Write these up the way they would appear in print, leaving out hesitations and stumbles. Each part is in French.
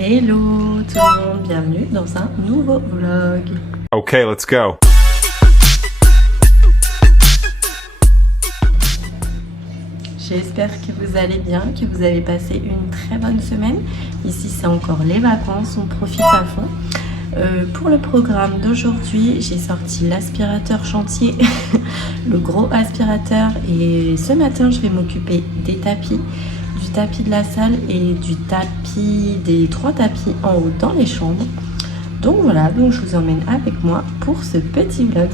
Hello tout le monde, bienvenue dans un nouveau vlog. Okay, let's go. J'espère que vous allez bien, que vous avez passé une très bonne semaine. Ici c'est encore les vacances, on profite à fond. Pour le programme d'aujourd'hui, j'ai sorti l'aspirateur chantier, le gros aspirateur, et ce matin je vais m'occuper des tapis, du tapis de la salle et du tapis, des 3 tapis en haut dans les chambres. Donc voilà, donc je vous emmène avec moi pour ce petit vlog.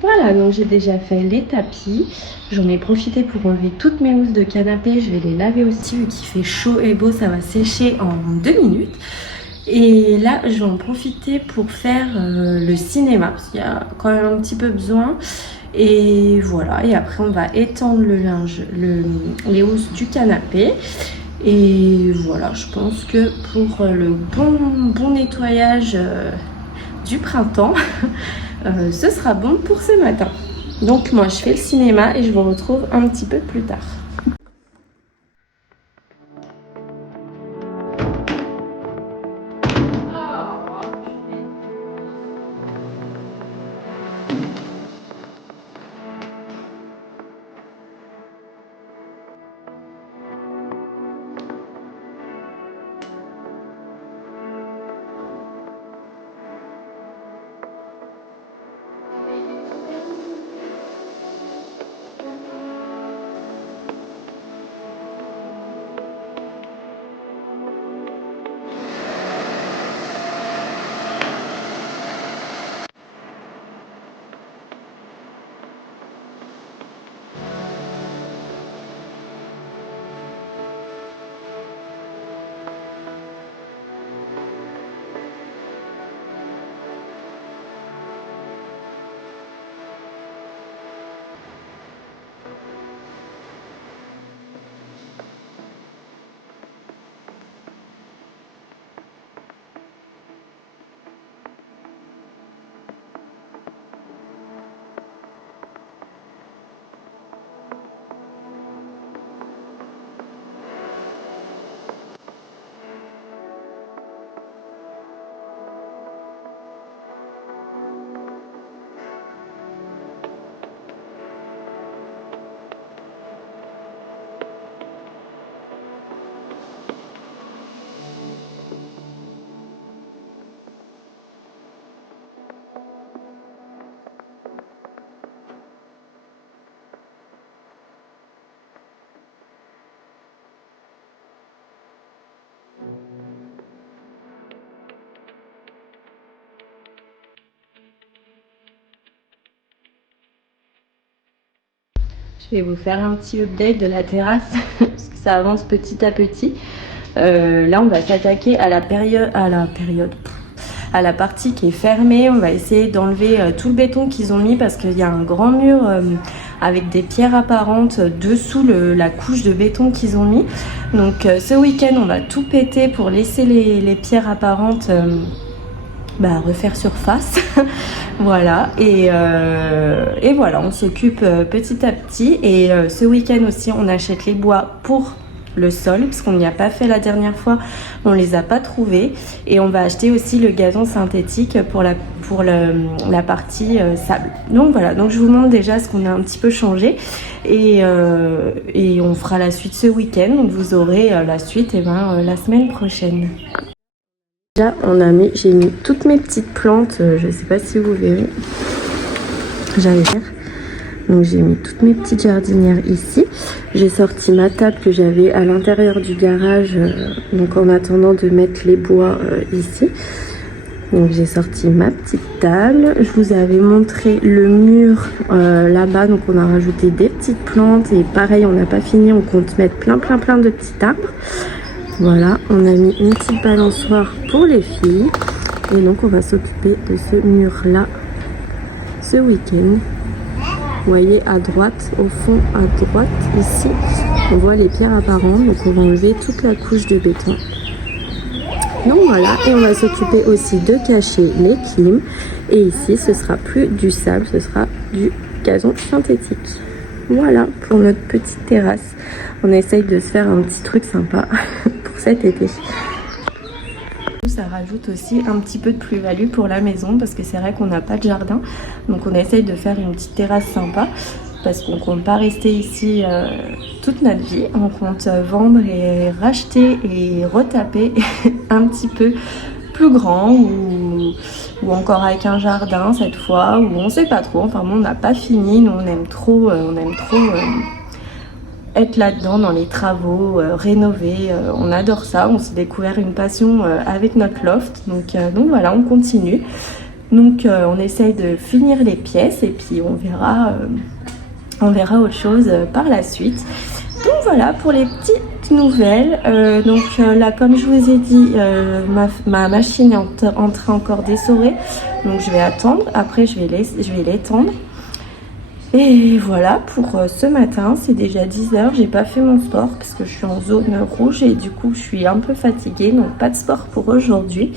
Voilà, donc j'ai déjà fait les tapis. J'en ai profité pour enlever toutes mes housses de canapé. Je vais les laver aussi, vu qu'il fait chaud et beau, ça va sécher en 2 minutes. Et là, je vais en profiter pour faire le cinéma, parce qu'il y a quand même un petit peu besoin. Et voilà, et après on va étendre le linge, les housses du canapé. Et voilà, je pense que pour le bon nettoyage du printemps, ce sera bon pour ce matin. Donc moi je fais le cinéma et je vous retrouve un petit peu plus tard. Je vais vous faire un petit update de la terrasse parce que ça avance petit à petit. Là, on va s'attaquer à la partie qui est fermée. On va essayer d'enlever tout le béton qu'ils ont mis parce qu'il y a un grand mur avec des pierres apparentes dessous la couche de béton qu'ils ont mis. Donc ce week-end, on va tout péter pour laisser les pierres apparentes refaire surface. Voilà, et voilà, on s'occupe petit à petit. Et ce week-end aussi, on achète les bois pour le sol, parce qu'on n'y a pas fait la dernière fois, on les a pas trouvés. Et on va acheter aussi le gazon synthétique pour la partie sable. Donc voilà, donc je vous montre déjà ce qu'on a un petit peu changé. Et on fera la suite ce week-end, donc vous aurez la suite la semaine prochaine. Déjà, j'ai mis toutes mes petites plantes, je sais pas si vous verrez, j'allais faire. Donc j'ai mis toutes mes petites jardinières ici. J'ai sorti ma table que j'avais à l'intérieur du garage, donc en attendant de mettre les bois ici. Donc j'ai sorti ma petite table. Je vous avais montré le mur là-bas, donc on a rajouté des petites plantes. Et pareil, on n'a pas fini, on compte mettre plein de petits arbres. Voilà, on a mis une petite balançoire pour les filles. Et donc on va s'occuper de ce mur-là ce week-end. Vous voyez à droite, au fond à droite, ici, on voit les pierres apparentes. Donc on va enlever toute la couche de béton. Donc voilà, et on va s'occuper aussi de cacher les clims. Et ici, ce sera plus du sable, ce sera du gazon synthétique. Voilà pour notre petite terrasse. On essaye de se faire un petit truc sympa pour cet été. Ça rajoute aussi un petit peu de plus-value pour la maison parce que c'est vrai qu'on n'a pas de jardin. Donc on essaye de faire une petite terrasse sympa parce qu'on ne compte pas rester ici toute notre vie. On compte vendre et racheter et retaper un petit peu plus grand ou encore avec un jardin cette fois, ou on sait pas trop. Enfin bon, on n'a pas fini. Nous on aime trop être là-dedans dans les travaux, rénover, on adore ça. On s'est découvert une passion avec notre loft, donc voilà, on continue. Donc on essaye de finir les pièces et puis on verra autre chose par la suite. Donc voilà pour les petites nouvelles. Là, comme je vous ai dit, ma machine est en train encore d'essorer. Donc je vais attendre. Après je vais l'étendre. Et voilà pour ce matin. C'est déjà 10h. J'ai pas fait mon sport parce que je suis en zone rouge et du coup je suis un peu fatiguée. Donc pas de sport pour aujourd'hui.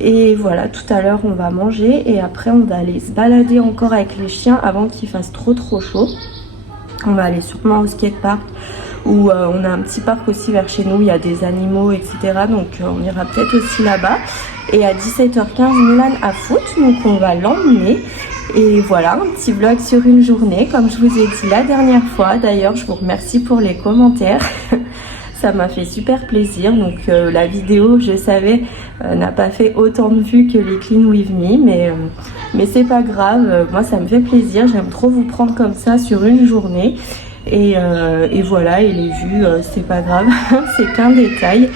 Et voilà, tout à l'heure on va manger et après on va aller se balader encore avec les chiens avant qu'il fasse trop chaud. On va aller sûrement au skatepark où on a un petit parc aussi vers chez nous, il y a des animaux etc. Donc on ira peut-être aussi là-bas. Et à 17h15 Milan a foot, donc on va l'emmener. Et voilà, un petit vlog sur une journée comme je vous ai dit la dernière fois. D'ailleurs je vous remercie pour les commentaires. Ça m'a fait super plaisir. Donc la vidéo, je savais, n'a pas fait autant de vues que les Clean With Me. Mais c'est pas grave. Moi, ça me fait plaisir. J'aime trop vous prendre comme ça sur une journée. Et voilà, et les vues, c'est pas grave. C'est qu'un détail.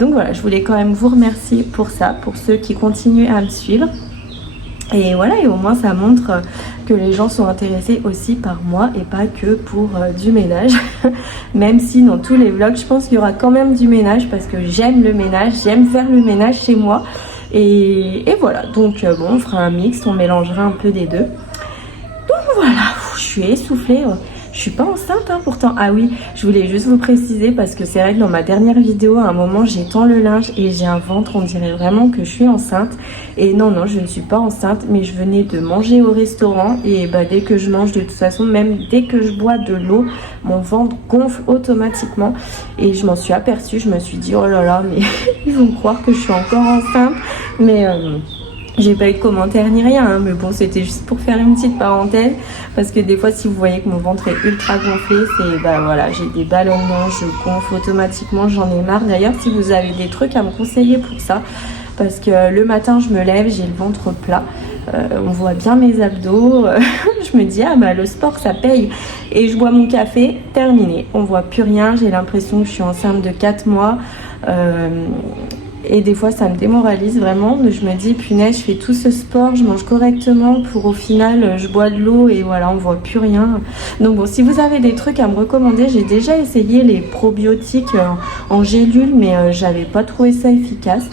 Donc voilà, je voulais quand même vous remercier pour ça, pour ceux qui continuent à me suivre. Et voilà, et au moins ça montre que les gens sont intéressés aussi par moi et pas que pour du ménage. Même si dans tous les vlogs, je pense qu'il y aura quand même du ménage parce que j'aime le ménage, j'aime faire le ménage chez moi. Et voilà, donc bon, on fera un mix, on mélangera un peu des deux. Donc voilà, je suis essoufflée. Je suis pas enceinte hein, pourtant. Ah oui, je voulais juste vous préciser parce que c'est vrai que dans ma dernière vidéo, à un moment, j'étends le linge et j'ai un ventre. On dirait vraiment que je suis enceinte. Et non, je ne suis pas enceinte, mais je venais de manger au restaurant. Et dès que je mange, de toute façon, même dès que je bois de l'eau, mon ventre gonfle automatiquement. Et je m'en suis aperçue. Je me suis dit, oh là là, mais ils vont croire que je suis encore enceinte. Mais... j'ai pas eu de commentaires ni rien, hein, mais bon, c'était juste pour faire une petite parenthèse. Parce que des fois, si vous voyez que mon ventre est ultra gonflé, c'est voilà, j'ai des ballonnements, je gonfle automatiquement, j'en ai marre. D'ailleurs, si vous avez des trucs à me conseiller pour ça, parce que le matin, je me lève, j'ai le ventre plat. On voit bien mes abdos. Je me dis, le sport, ça paye. Et je bois mon café, terminé. On voit plus rien, j'ai l'impression que je suis enceinte de 4 mois. Et des fois ça me démoralise vraiment, je me dis punaise, je fais tout ce sport, je mange correctement pour au final je bois de l'eau et voilà, on voit plus rien. Donc bon, si vous avez des trucs à me recommander, j'ai déjà essayé les probiotiques en gélule mais j'avais pas trouvé ça efficace.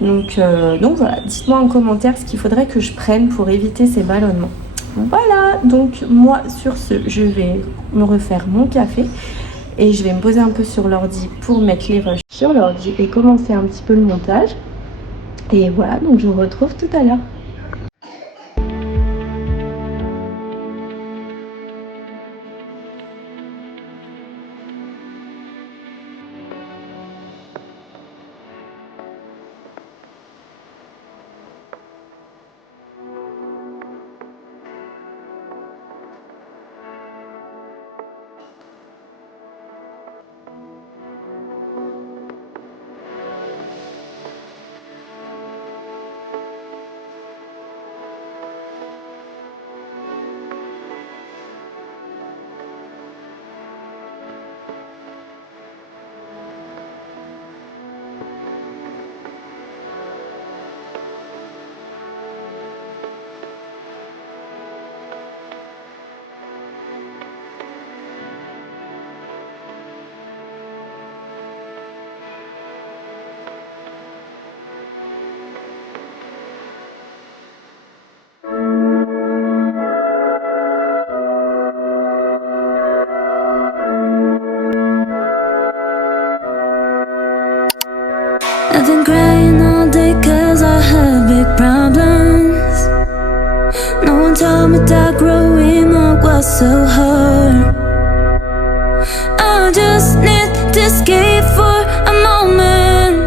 Donc voilà, dites-moi en commentaire ce qu'il faudrait que je prenne pour éviter ces ballonnements. Voilà, donc moi sur ce, je vais me refaire mon café. Et je vais me poser un peu sur l'ordi pour mettre les rushs sur l'ordi et commencer un petit peu le montage. Et voilà, donc je vous retrouve tout à l'heure. I've been crying all day cause I have big problems. No one told me that growing up was so hard. I just need to escape for a moment.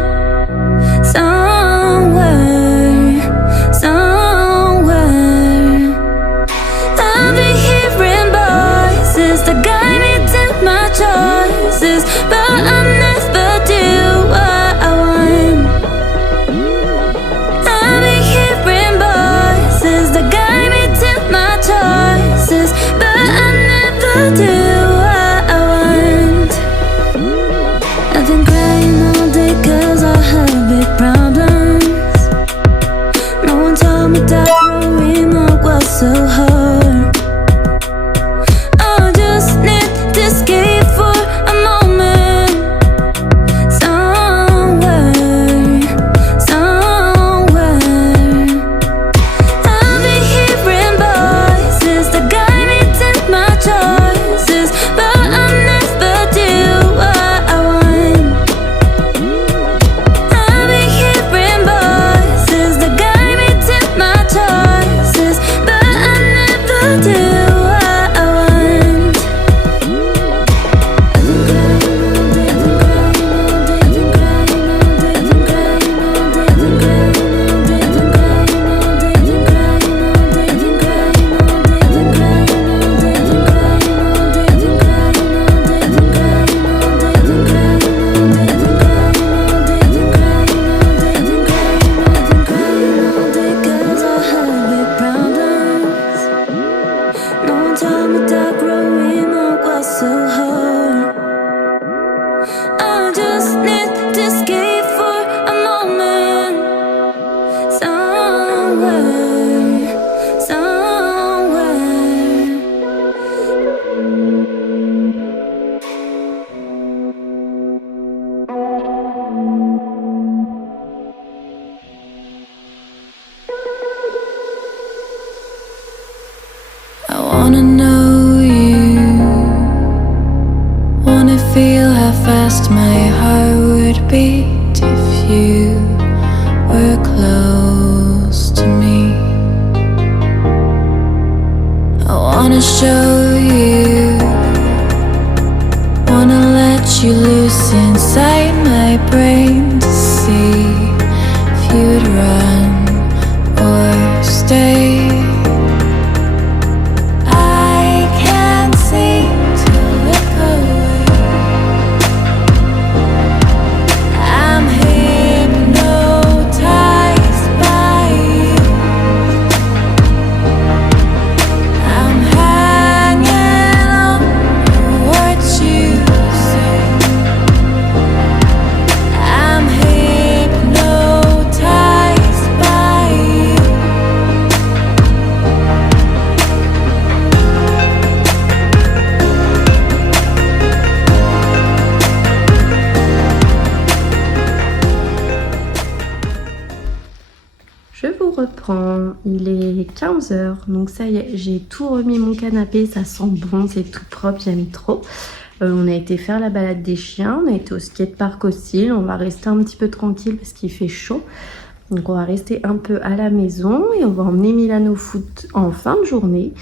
Somewhere I've been hearing voices that guide me to my choices, but I never do what I want. I've been hearing voices that guide me to my choices, but I never do what I want. I've been crying all day Wanna know you, wanna feel how fast my heart would beat if you were close to me. I wanna show you, wanna let you loose inside my brain to see if you'd run or stay. I can't seem to look away. I'm hypnotized by you. I'm hanging on to what you say. I'm hypnotized by you. Je vous reprends, il est 15h, donc ça y est, j'ai tout remis mon canapé, ça sent bon, c'est tout propre, j'aime trop. On a été faire la balade des chiens, on a été au skatepark aussi, on va rester un petit peu tranquille parce qu'il fait chaud. Donc on va rester un peu à la maison et on va emmener Milan au foot en fin de journée.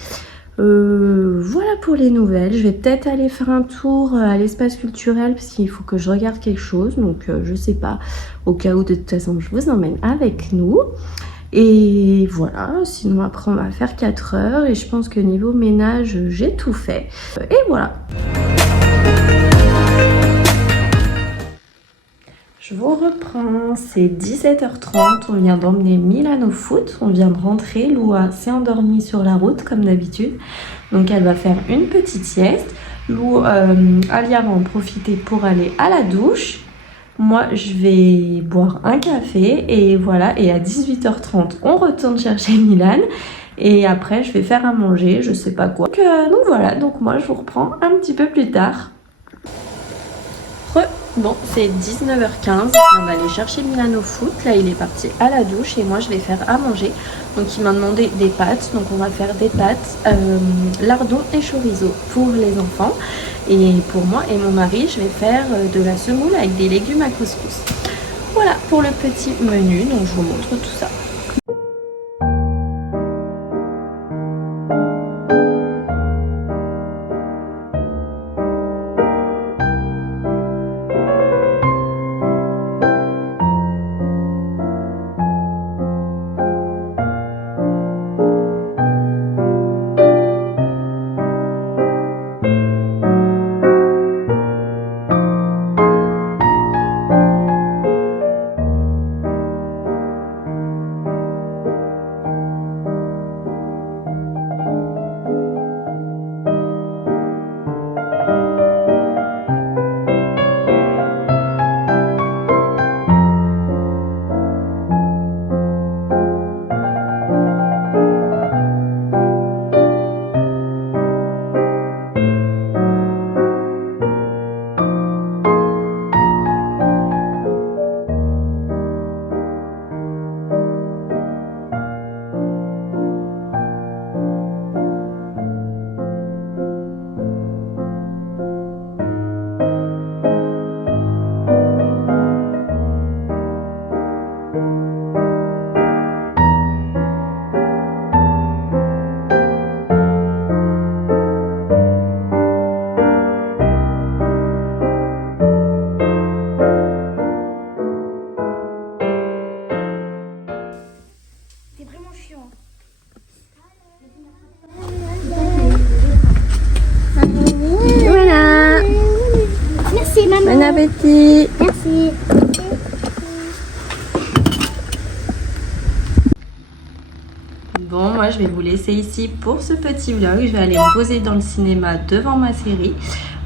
Voilà pour les nouvelles, je vais peut-être aller faire un tour à l'espace culturel parce qu'il faut que je regarde quelque chose, donc je sais pas, au cas où de toute façon je vous emmène avec nous. Et voilà, sinon après on va faire 4 heures et je pense que niveau ménage j'ai tout fait. Et voilà. Je vous reprends, c'est 17h30, on vient d'emmener Milan au foot, on vient de rentrer, Loua s'est endormie sur la route comme d'habitude, donc elle va faire une petite sieste. Alia va en profiter pour aller à la douche, moi je vais boire un café et voilà, et à 18h30 on retourne chercher Milan et après je vais faire à manger, je sais pas quoi. Donc voilà, donc moi je vous reprends un petit peu plus tard. Bon, c'est 19h15, on va aller chercher Milan au foot, là il est parti à la douche et moi je vais faire à manger. Donc il m'a demandé des pâtes, donc on va faire des pâtes, lardons et chorizo pour les enfants. Et pour moi et mon mari, je vais faire de la semoule avec des légumes à couscous. Voilà pour le petit menu, donc je vous montre tout ça. Voilà. Merci maman. Bon appétit. Merci. Bon, moi je vais vous laisser ici pour ce petit vlog. Je vais aller me poser dans le cinéma devant ma série.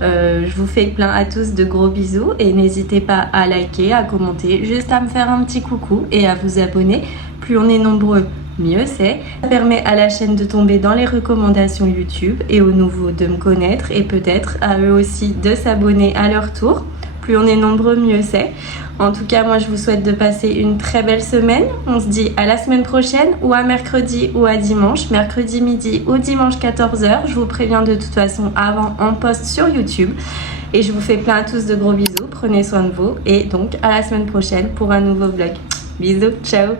Je vous fais plein à tous de gros bisous et n'hésitez pas à liker, à commenter, juste à me faire un petit coucou et à vous abonner. Plus on est nombreux, mieux c'est. Ça permet à la chaîne de tomber dans les recommandations YouTube et aux nouveaux de me connaître et peut-être à eux aussi de s'abonner à leur tour. Plus on est nombreux, mieux c'est. En tout cas, moi je vous souhaite de passer une très belle semaine. On se dit à la semaine prochaine ou à mercredi ou à dimanche, mercredi midi ou dimanche 14h. Je vous préviens de toute façon avant en post sur YouTube. Et je vous fais plein à tous de gros bisous. Prenez soin de vous et donc à la semaine prochaine pour un nouveau vlog. Bisous, ciao.